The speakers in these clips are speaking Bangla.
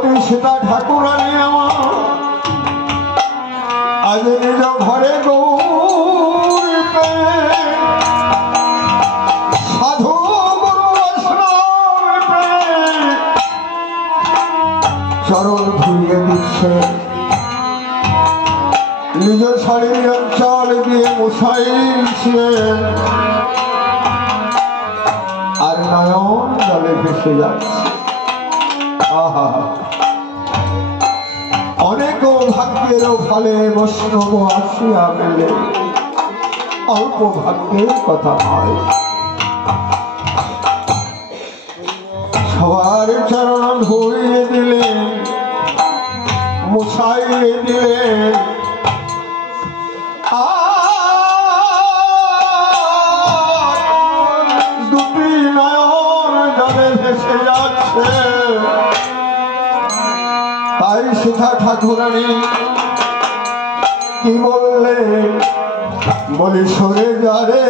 সতী সীতা ঠাকুরানী আমার আজ নিজ ঘরে গৌর সাধু গুরু বৈষ্ণব চরণ ধুইয়ে দিচ্ছে নিজ শাড়ির অঞ্চল দিয়ে মুছাইছে আর নয়ন জলে ভেসে যাচ্ছে। আহা অনেক ভাগ্যের ফলে বৈষ্ণব আসিয়া মেলে অল্প ভাগ্যের কথা হয়। সবার চরণ ধুইয়ে দিলে মুছাইয়ে দিলে দুটি নয়ন জলে ভেসে যাচ্ছে। তাই সীতা ঠাকুরানী কি বললে বলি সরে যারে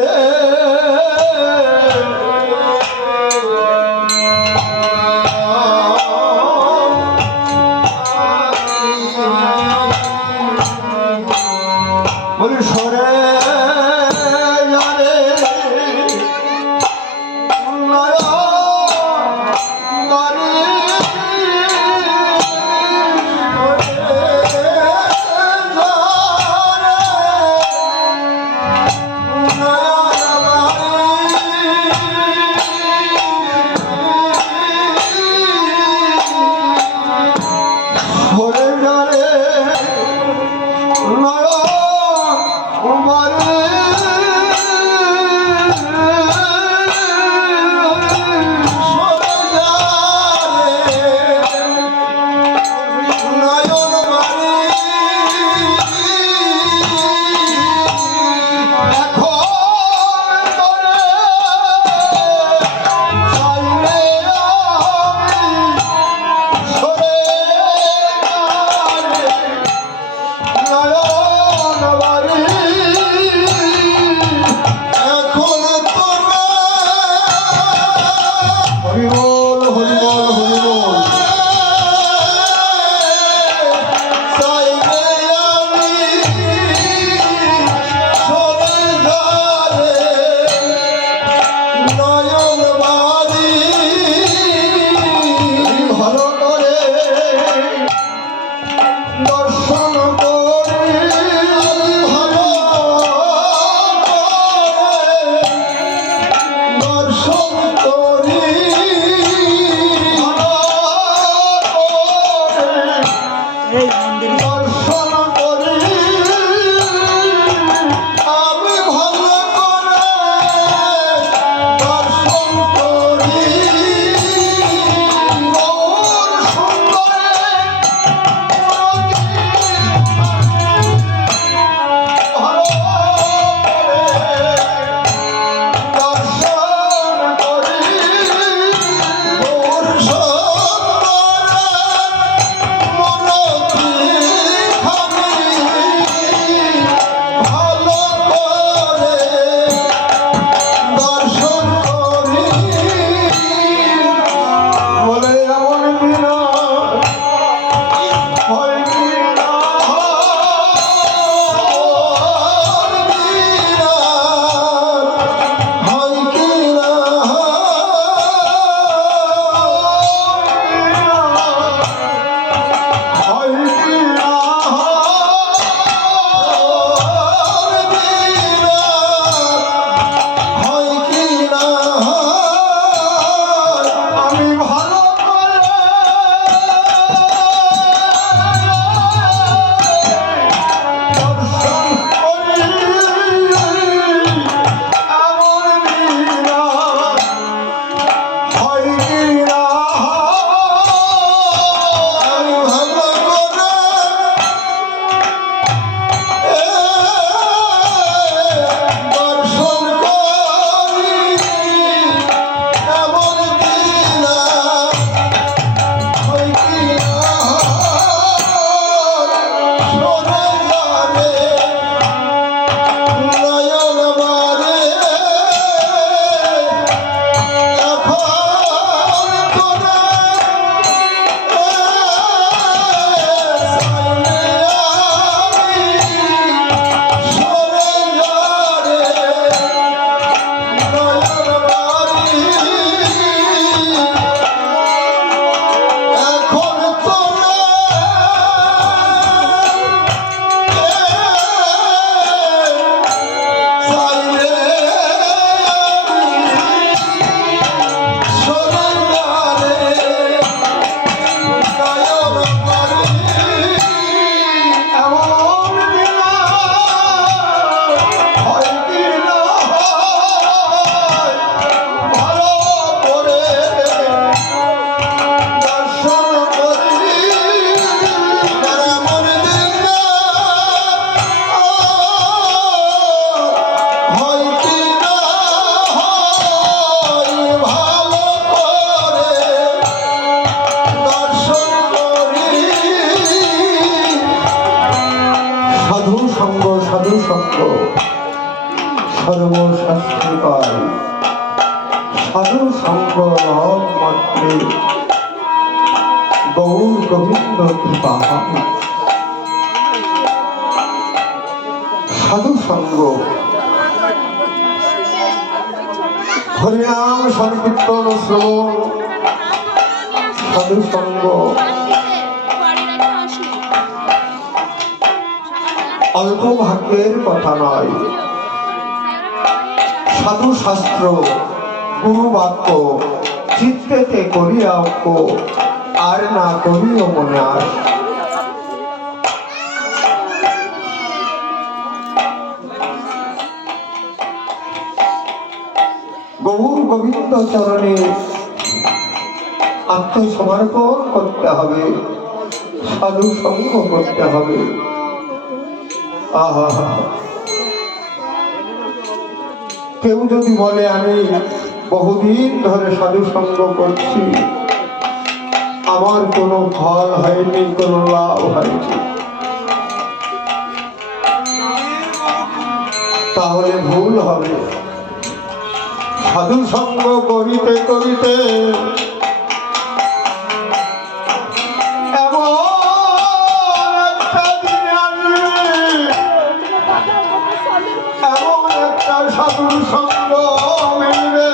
বলি সরে যারে লব মাত্রে গৌর গোবিন্দ কৃপা সাধু সঙ্গ হরিনাম সংকীর্তন শ্রবণ সাধু সঙ্গ অল্প ভাগ্যের কথা নয়। সাধু শাস্ত্র গুরু বাক্য চিত্তেতে করিয়া ঐক্য আর না করিও মনে আস। গৌর গোবিন্দ চরণে আত্মসমর্পণ করতে হবে, সাধু সঙ্গ করতে হবে। আহা, কেউ যদি বলে আমি বহুদিন ধরে সাধু সঙ্গ করছি, আমার কোনো ফল হয়নি, কোনো লাভ হয়নি, তাহলে ভুল হবে। সাধু সঙ্গ করিতে করিতে সাধুর সঙ্গ মিলবে,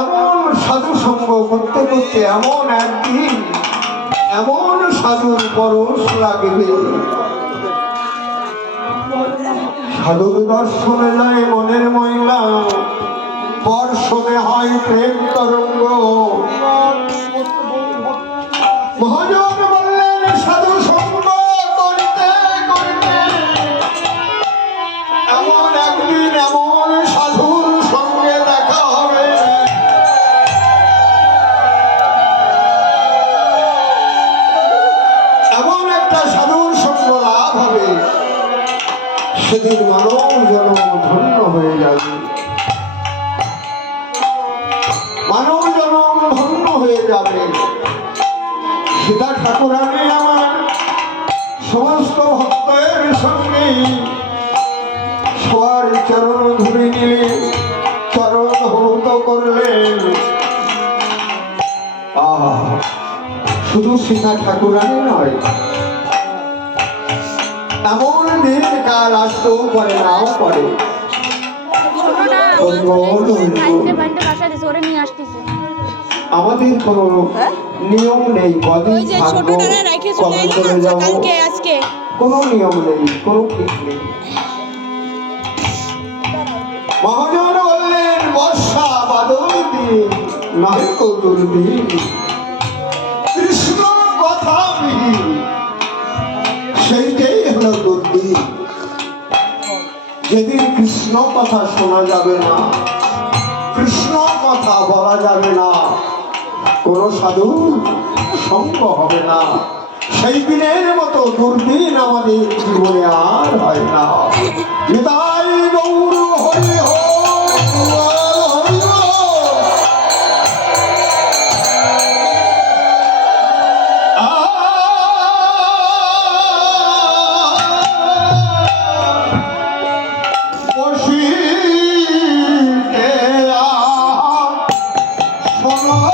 এমন সাধু সঙ্গ করতে করতে এমন একদিন এমন সাধুর পরশ লাগবে, সাধুর দর্শনে যায় মনের ময়লা, বর্ষণে হয় প্রেম তরঙ্গ। মহাজন বললেন সাধু সঙ্গ করিতে করিতে এমন একদিন এমন সাধুর সঙ্গে দেখা হবে, এমন একটা সাধুর সঙ্গ লাভ হবে, সেদিন মানব জন্ম ধন্য হয়ে যাবে, মানব জন্ম ধন্য হয়ে যাবে। সীতা ঠাকুরানী আমার সমস্ত ভক্তের সঙ্গে সবার চরণ ধরে নিলে, চরণ হৌত করলেন। শুধু সীতা ঠাকুরানী নয়, এমন দিন কাল আসতেও পারে, নাও পারে। আমাদের কোনো নিয়ম নেই, কদিন থাকবো কবে চলে যাবো, কোনো নিয়ম নেই, কোনো ঠিক নেই। মহাজন বললেন বর্ষা বাদল দিন নয় কতুর দিন, কৃষ্ণ কথা বিহীন সেইটাই হলো দুর্দিন। যেদিন কৃষ্ণ কথা শোনা যাবে না, কৃষ্ণ কথা বলা যাবে না, কোন সাধু সঙ্গ হবে না, সেই দিনের মতো দুর্দিন আমাদের জীবনে আর হয় না। নিতাই গৌর হরি হরি Oh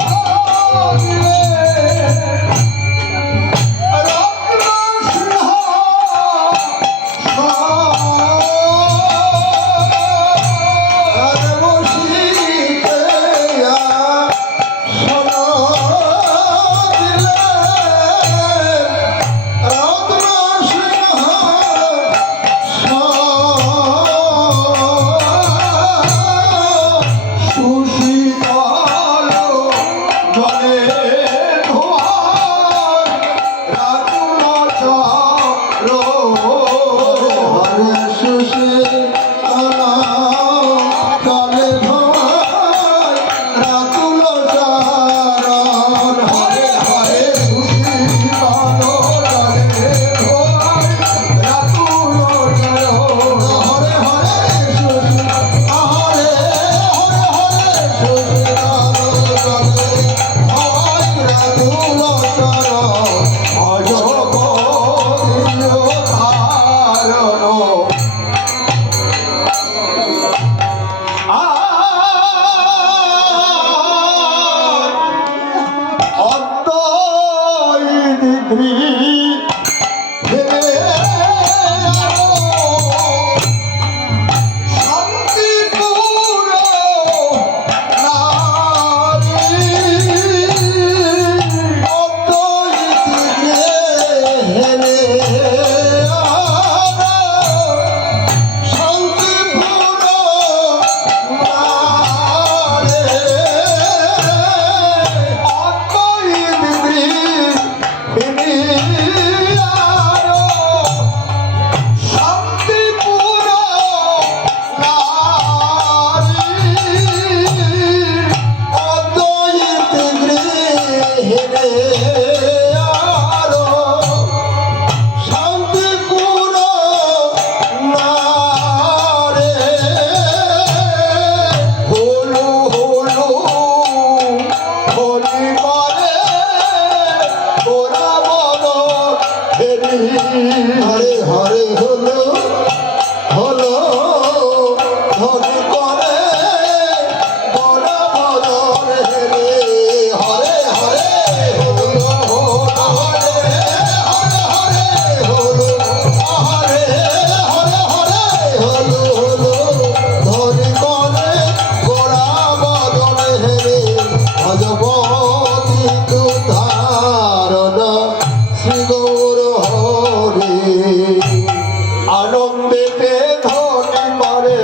ধরে করে গোড়া বদন হেরে হরে হরে হলো হলো হরে হরে হরে হলো হরে হরে হরে হলো হলো ধরে করে গোড়া বদন হেরে ভজবতী ধারণ শ্রী গৌর হরে আনন্দেতে ধনে করে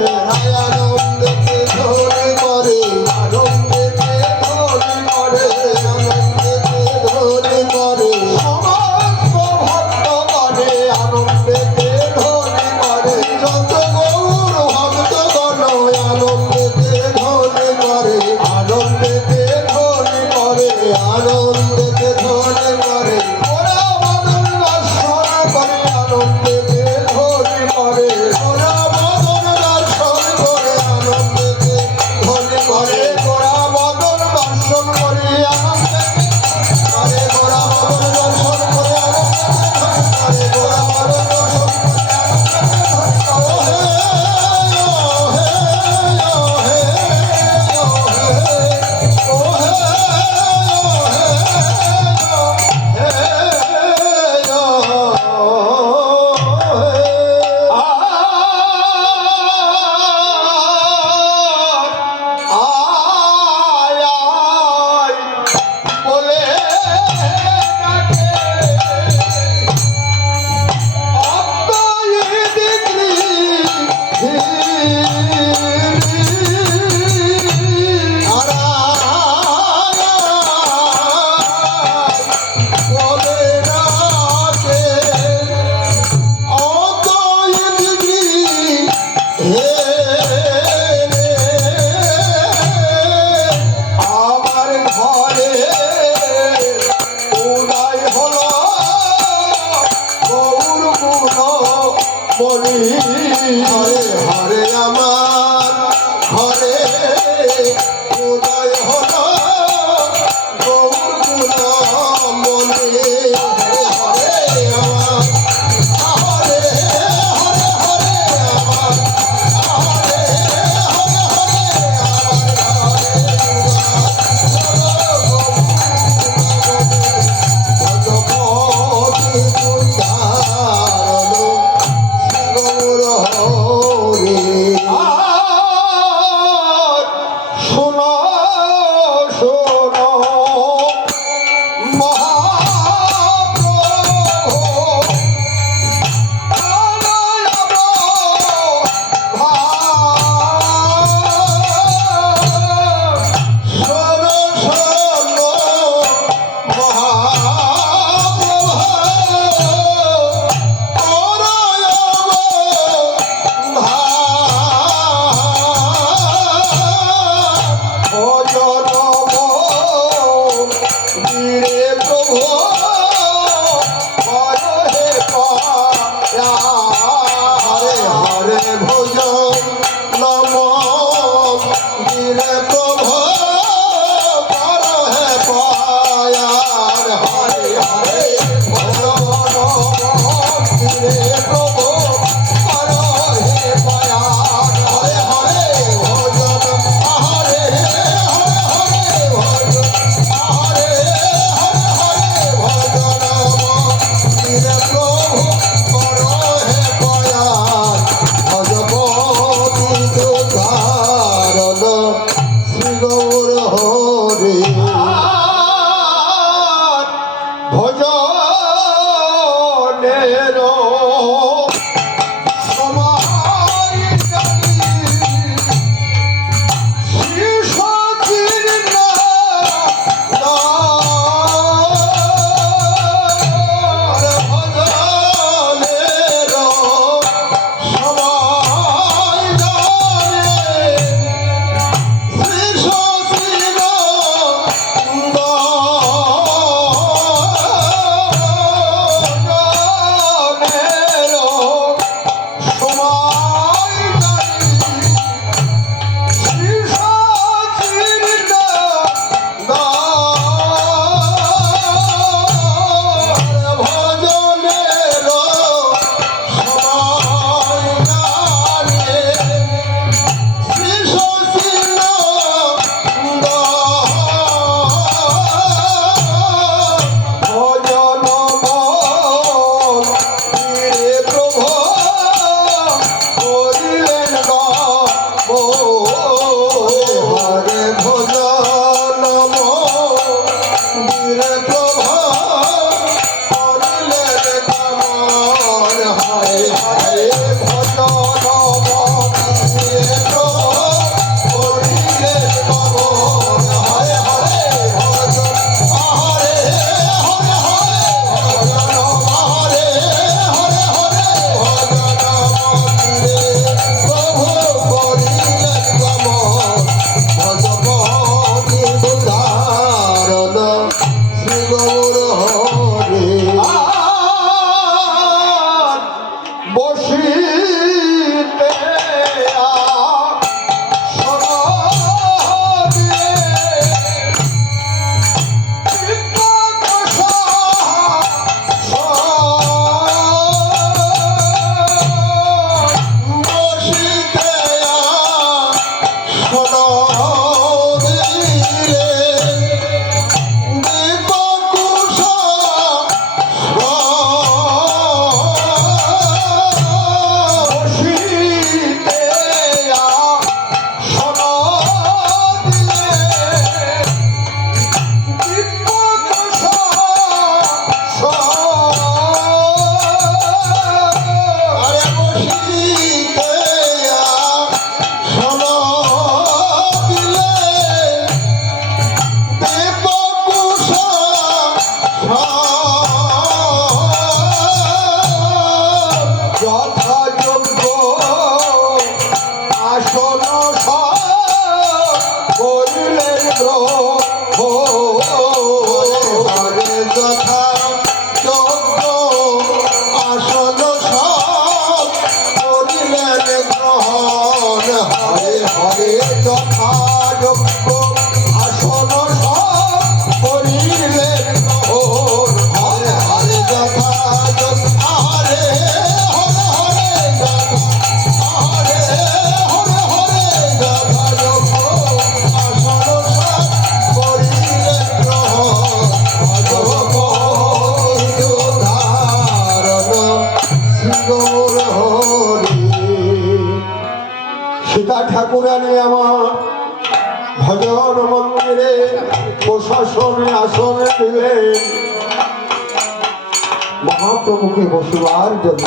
আনন্দেতে ধনে করে আনন্দেতে ধনে করে আনন্দেতে ধনে করে সমস্ত ভক্ত করে আনন্দেতে ধনে করে যত গৌর ভক্ত গণ আনন্দেতে ধনে করে আনন্দেতে ধনে করে আনন্দেতে ধনে করে ওরা মদন দর্শন করে আনন্দেতে ধনে করে ওরা মদন দর্শন করে আনন্দেতে ধনে করে ওরা মদন দর্শন করে আনন্দেতে করে ওরা মদন দর্শন করে আনন্দেতে করে ওরা মদন দর্শন আমার ঘরে উদয় হলো গৌর গুণ বলি হরে হরে আমার হরে হরে হরে যথাযোগ্য আসন সব করিলেন গ্রহণ। হরে হরে যথাযোগ্য হরে হরে হরে হরে হরে হরে যথাযোগ্য আসন সব করিলেন গ্রহণ। সীতা ঠাকুরানী আমার ভজন মন্দিরে প্রশাসনে আসনে দিলেন মহাপ্রভুকে বসবার জন্য।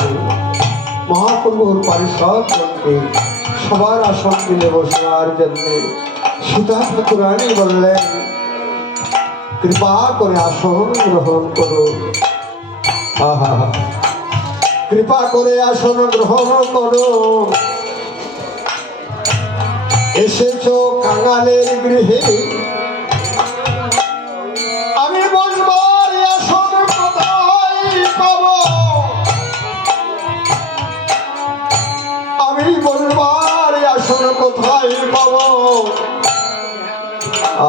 মহাপ্রভুর পারিষদগণকে সবার আসন দিলে বসবার জন্য। সীতা ঠাকুরানী বললেন, কৃপা করে আসন গ্রহণ করো। আহা, কৃপা করে আসন গ্রহণ করো। এসেছো কাঙালের গৃহে, আমি বসবার আসন কোথায় পাব? আমি বসবার আসন কোথায় পাব?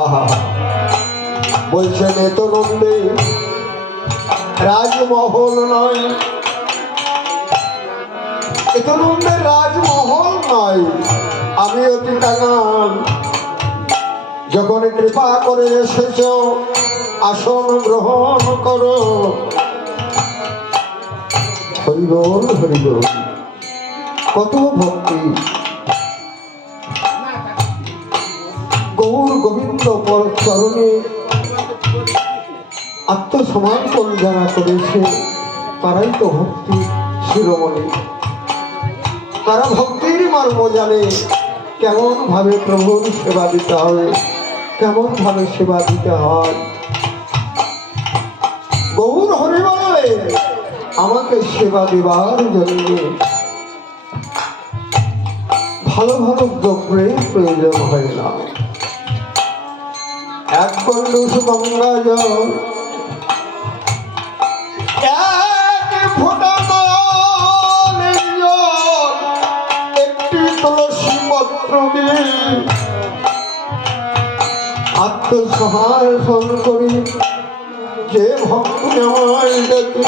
আহা, বলছেন এ তো নন্দে রাজমহল নয়, এ তো নন্দের রাজমহল নয়, আমি অতি কাঙাল। যখন কৃপা করে এসেছ আসন গ্রহণ করো। হরিবল হরিবল, কত ভক্তি! গৌর গোবিন্দ চরণে আত্মসমর্পণ যারা করেছে তারাই তো ভক্তি শিরোমণি। তারা ভক্তির মর্ম জানে, কেমন ভাবে প্রভুর সেবা দিতে হবে, কেমন ভাবে সেবা দিতে হয়। গৌর হরি বললেন, আমাকে সেবা দেবার জন্য ভালো ভালো দ্রব্যের প্রয়োজন হয় না। এক কলস গঙ্গা জল, এক ফোঁটা জলের জল, একটি তুলসী পত্র দিয়ে আত্মসমর্পণ করি। যে ভক্ত আমায় ডাকে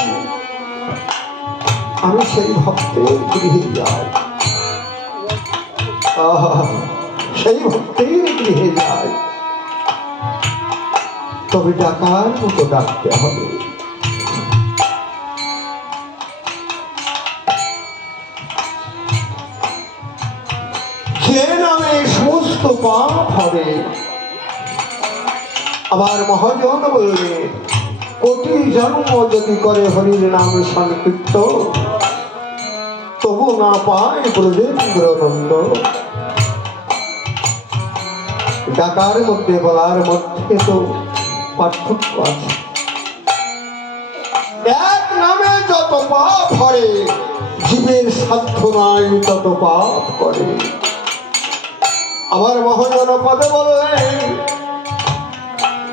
আমি সেই ভক্তের গৃহে যাই। সেই ভক্তের গৃহে যাই, তবে ডাকার মতো ডাকতে হবে। যে নামে সমস্ত পাপ হবে। আবার মহাজন বললে, কোটি জন্ম যদি করে হরির নাম সংকীর্তন, তবু না পায় ব্রজেন্দ্র নন্দ। ডাকার মধ্যে বলার মধ্যে তো পার্থক্য আছে। এক নামে যত পাপ হয়, জীবের সাধ্য নাই তত পাপ করে। আবার মহাজন পদে বললেন,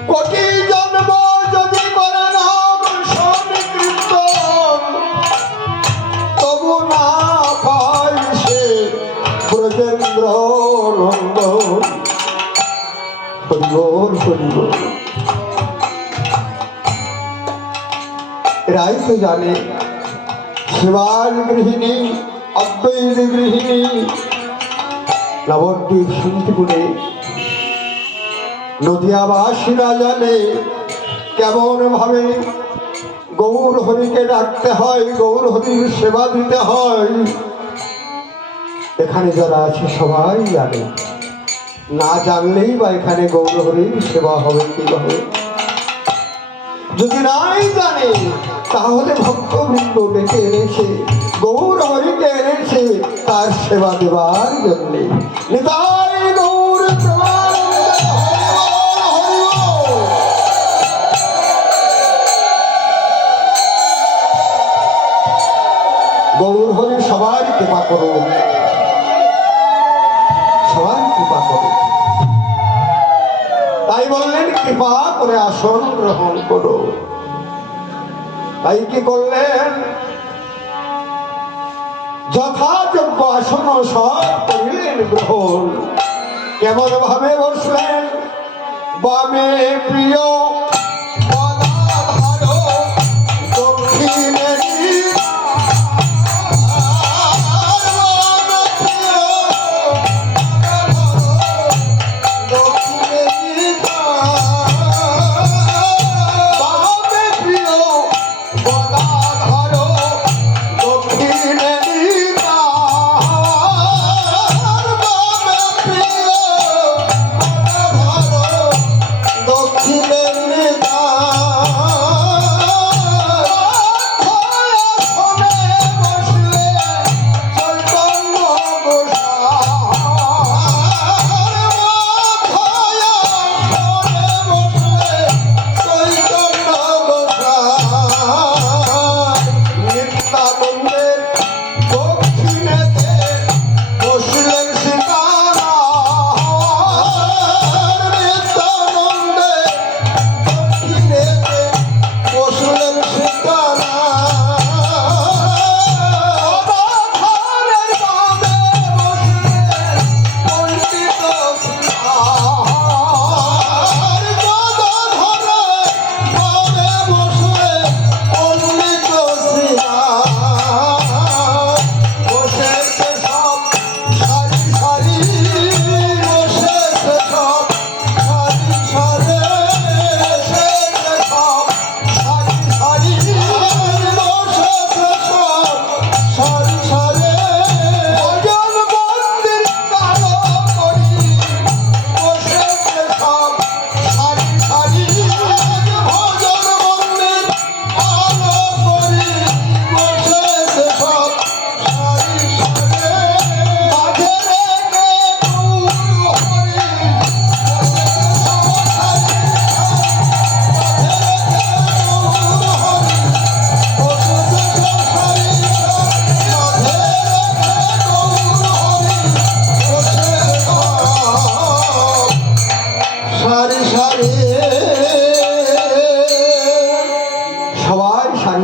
কোটি জন্ম যদি করে নাম সংকীর্তন, তবু না পায় সে ব্রজেন্দ্র নন্দ। হরিবল হরিবল। এরাই তো জানে শিবার গৃহিণী, অদ্বৈত গৃহিণী নবদ্বীপ শান্তিপুরে নদিয়াবাসীরা জানে কেমন ভাবে গৌর হরিকে ডাকতে হয়, গৌর হরির সেবা দিতে হয়। এখানে যারা আছে সবাই জানে, না জানলেই বা এখানে গৌর হরির সেবা হবে কিভাবে? যদি নাই জানে তাহলে ভক্তবৃন্দ ডেকে এনেছে, গৌর হরিকে এনেছে তার সেবা দেবার জন্য। নিতাই গৌর প্রেমানন্দে হরি বল। গৌর হরি সবার কৃপা করো, সবার কৃপা করো। তাই বললেন, কৃপা করে আসন গ্রহণ করো। তাই কি করলেন? যথাযোগ্য আসন সব করিলেন গ্রহণ। কেমন ভাবে বসলেন? বামে প্রিয় দক্ষিণে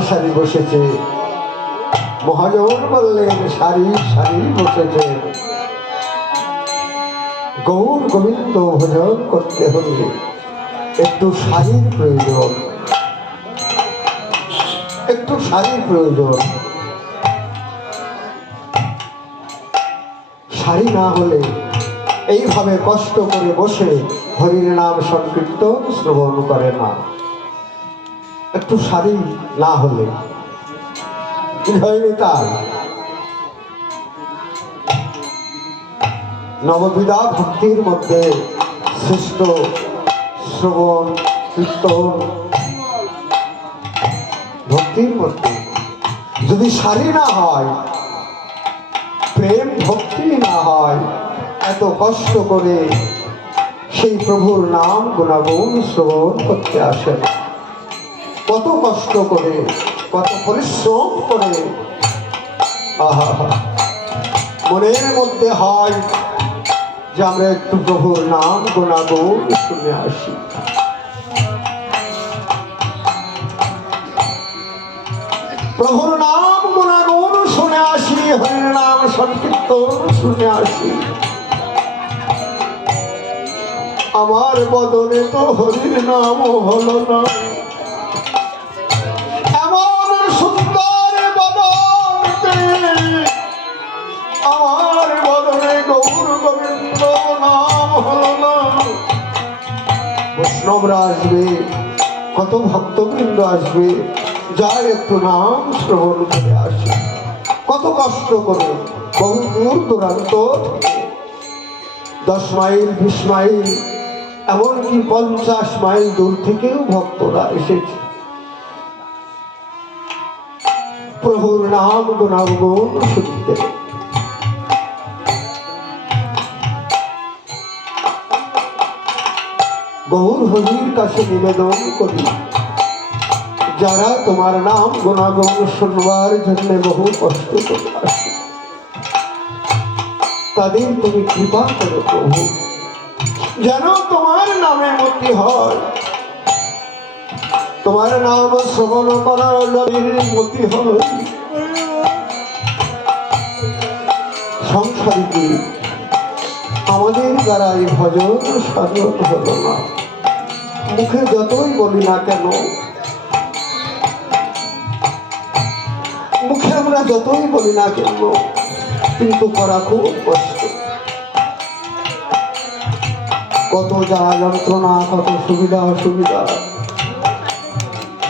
সারি বসেছে। মহাজন বললেন সারি সারি বসেছে। গৌর গোবিন্দ ভজন করতে হলে একটু সারির প্রয়োজন, একটু সারির প্রয়োজন। সারি না হলে এইভাবে কষ্ট করে বসে হরির নাম সংকীর্তন শ্রবণ করে না। একটু সারি না হলে হয়নি তার। নববিধা ভক্তির মধ্যে শ্রেষ্ঠ শ্রবণ কীর্তন ভক্তির মধ্যে যদি সারি না হয়, প্রেম ভক্তি না হয়, এত কষ্ট করে সেই প্রভুর নাম গুণাগুণ শ্রবণ করতে আসেন। কত কষ্ট করে, কত পরিশ্রম করে আহা মনের মধ্যে হয় যে আমরা একটু প্রভুর নাম গুণাগুণ শুনে আসি। প্রভুর নাম গুণাগুণ শুনে আসি, হরির নাম সংকীর্তন শুনে আসি। আমার বদনে তো হরির নাম হলো না। এমন সুন্দর বদন আমার বদনে গৌর গোবিন্দ নাম হলো না। বৈষ্ণবরা আসবে, কত ভক্তবৃন্দ আসবে, যার একটু নাম শ্রবণ করে আসে। কত কষ্ট করে বহু দূর দূরান্ত 10 মাইল 20 মাইল এমনকি 50 মাইল দূর থেকেও ভক্তরা এসেছে প্রভুর নাম গুণাগুণ শুনতে। গৌর হরির কাছে নিবেদন করি, যারা তোমার নাম গুণাগুণ শুনবার জন্য বহু কষ্ট করে আসে, তাদের তুমি কৃপা করো প্রভু, যেন তোমার নামে মতি হয়। তোমার নাম শ্রবণ করার মতি হয়। সংসারে কি আমাদের দ্বারাই ভজন সাধন হলো না। মুখে যতই বলি না কেন, মুখে আমরা যতই বলি না কেন, কিন্তু করা খুব কষ্ট। কত জ্বালা যন্ত্রণা, কত সুবিধা অসুবিধা,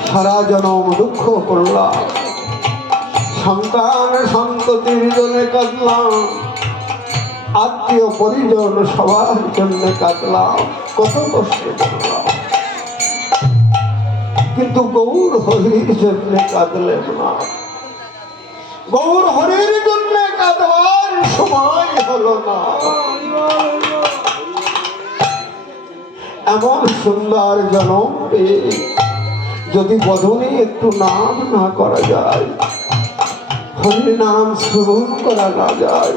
সারা জনম দুঃখ করলাম, সন্তান সন্ততির জন্য কাঁদলাম, আত্মীয় পরিজন সবার জন্য কাঁদলাম, কত কষ্ট করলাম, কিন্তু গৌর হরির জন্য কাঁদলেন না। গৌর হরির জন্য কাঁদবার সময় হলো না। এমন সুন্দর জনম পেয়ে যদি বদনে একটু নাম না করা যায়, হরি নাম স্মরণ করা না যায়,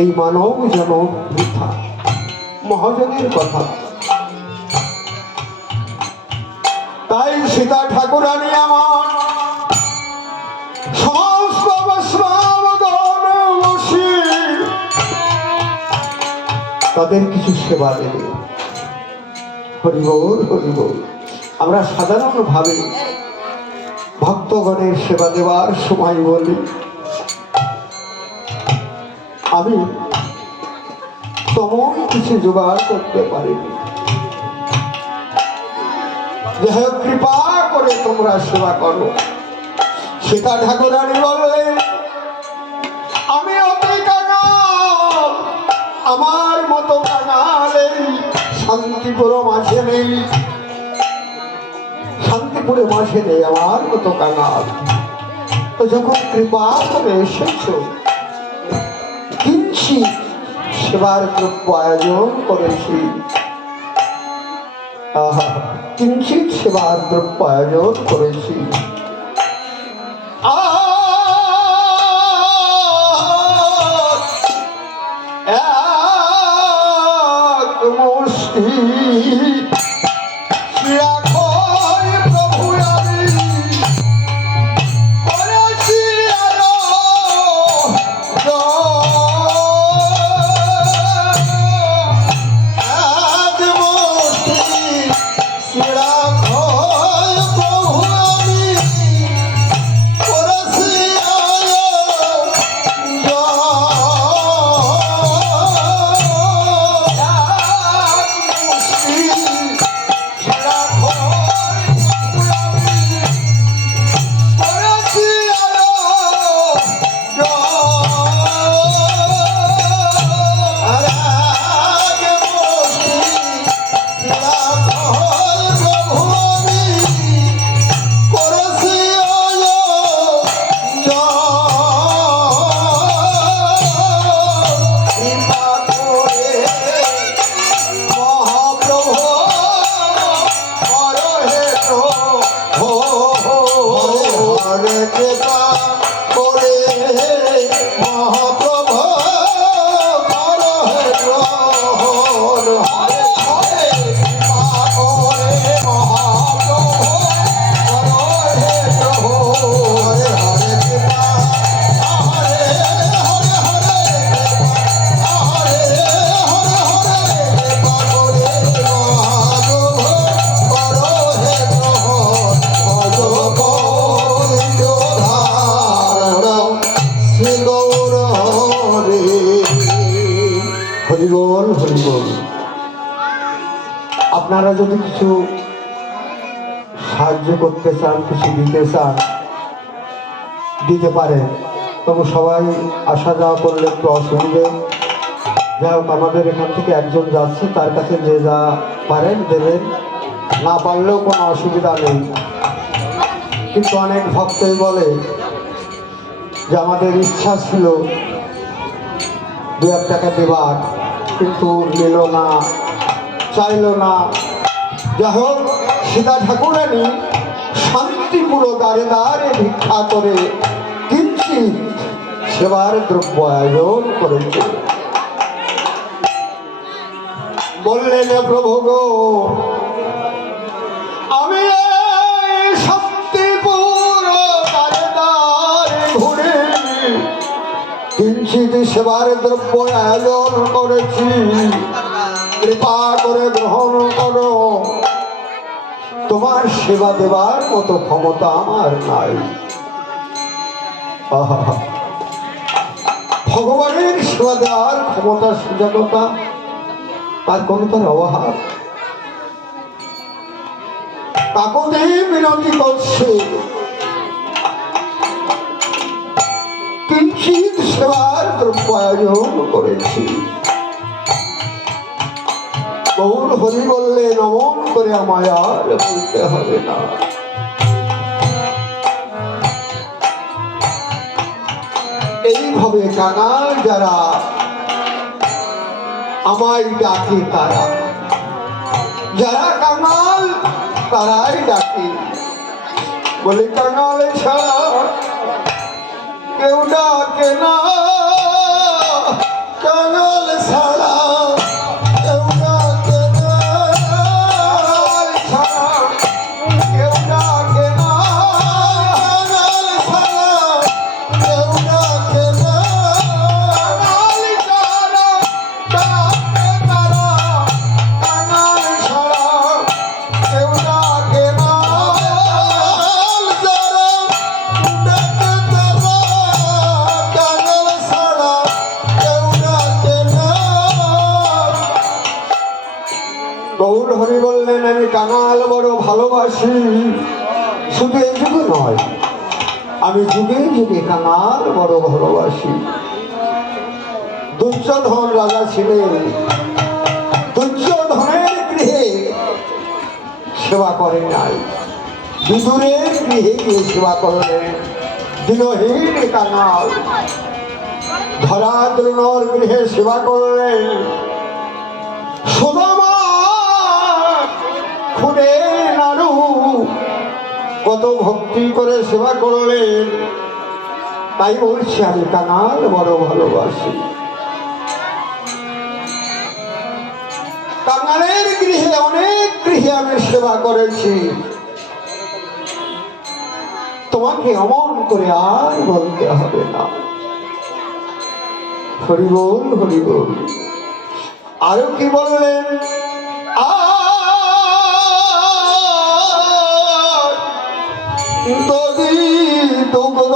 এই মানব জনম বৃথা। মহাজনের কথা। তাই সীতা ঠাকুরানী আমার সমস্ত বৈষ্ণবগণবশী তাদের কিছু সেবা দেবে। হরিবোল হরিবোল। আমরা সাধারণভাবে ভক্তগণের সেবা দেওয়ার সময় বলি, আমি তেমন কিছু জোগাড় করতে পারিনি, যাই কৃপা করে তোমরা সেবা করো। সীতা ঠাকুরানী বললেন, আমি অতি কাঙাল, আমার মতো কাঙাল এই শান্তিপুর মাঝে নেই, শান্তিপুরে মাঝে নেই আমার মতো কাঙাল। তো যখন কৃপা করে এসেছ, কিঞ্চিৎ সেবার দ্রব্য আয়োজন করেছি, কিঞ্চিৎ সেবার দ্রব্য আয়োজন করেছি। এক মুষ্টি হরিবোল হরিবোল। আপনারা যদি কিছু সাহায্য করতে চান, কিছু দিতে চান, দিতে পারেন। তবু সবাই আসা যাওয়া করলে একটু অসুবিধে। যাই হোক, আমাদের এখান থেকে একজন যাচ্ছে, তার কাছে যে যা পারেন দেবেন, না পারলেও কোনো অসুবিধা নেই। কিন্তু অনেক ভক্তই বলে যে আমাদের ইচ্ছা ছিল 2-1 টাকা দেবার, কিন্তু নিল না, চাইল না। যাই হোক, সীতা ঠাকুরানী শান্তিপুর দ্বারে দ্বারে ভিক্ষা করে কিঞ্চিৎ সেবার দ্রব্য আয়োজন করেছে। বললেন, প্রভু গো, আমি শান্তিপুর দ্বারে দ্বারে ঘুরে কিঞ্চিত সেবার দ্রব্য আয়োজন করেছি, কৃপা করে গ্রহণ করো। তোমার সেবা দেবার মতো ক্ষমতা আমার নাই। ভগবানের সেবা দেওয়ার ক্ষমতা সুযোগতা তার কোনো তার অভাব। কাকুতি মিনতি করছে, কিঞ্চিত সেবার দ্রব্য আয়োজন করেছি। গৌর হরি বললে নমন করে আমায় আর বলতে হবে না। এইভাবে কাঙাল যারা আমায় ডাকে, তারা যারা কাঙাল তারাই ডাকে। বলে কাঙাল ছাড়া কেউ ডাকে না, কাঙাল ছাড়া কেউ ডাকে না, ছাড়া কেউ ডাকে না, কাঙাল ছাড়া কেউ ডাকে না, কাঙাল ছাড়া ডাকে তারা, কাঙাল ছাড়া কেউ ডাকে না, গৌর হরি বললেন আমি কাঙাল বড় ভালোবাসি। শুধু এই যুগে নয়, আমি যুগে যুগে কাঙাল বড় ভালোবাসি। দুর্যোধন রাজা ছিলেন, দুর্যোধনের গৃহে সেবা করে নাই, বিদুরের গৃহে গিয়ে সেবা করলেন। দিনহীন কাঙাল ধরা দ্রোণর গৃহে সেবা করলেন। সুদামা খুদে নাড়ু কত ভক্তি করে সেবা করলেন। তাই বলছি আমি কাঙাল বড় ভালোবাসি। কাঙালের গৃহে অনেক গৃহে আমি সেবা করেছি, তোমাকে অমন করে আর বলতে হবে না। হরি বল, হরি বল। আরো কি বললেন? দধি দুগ্ধ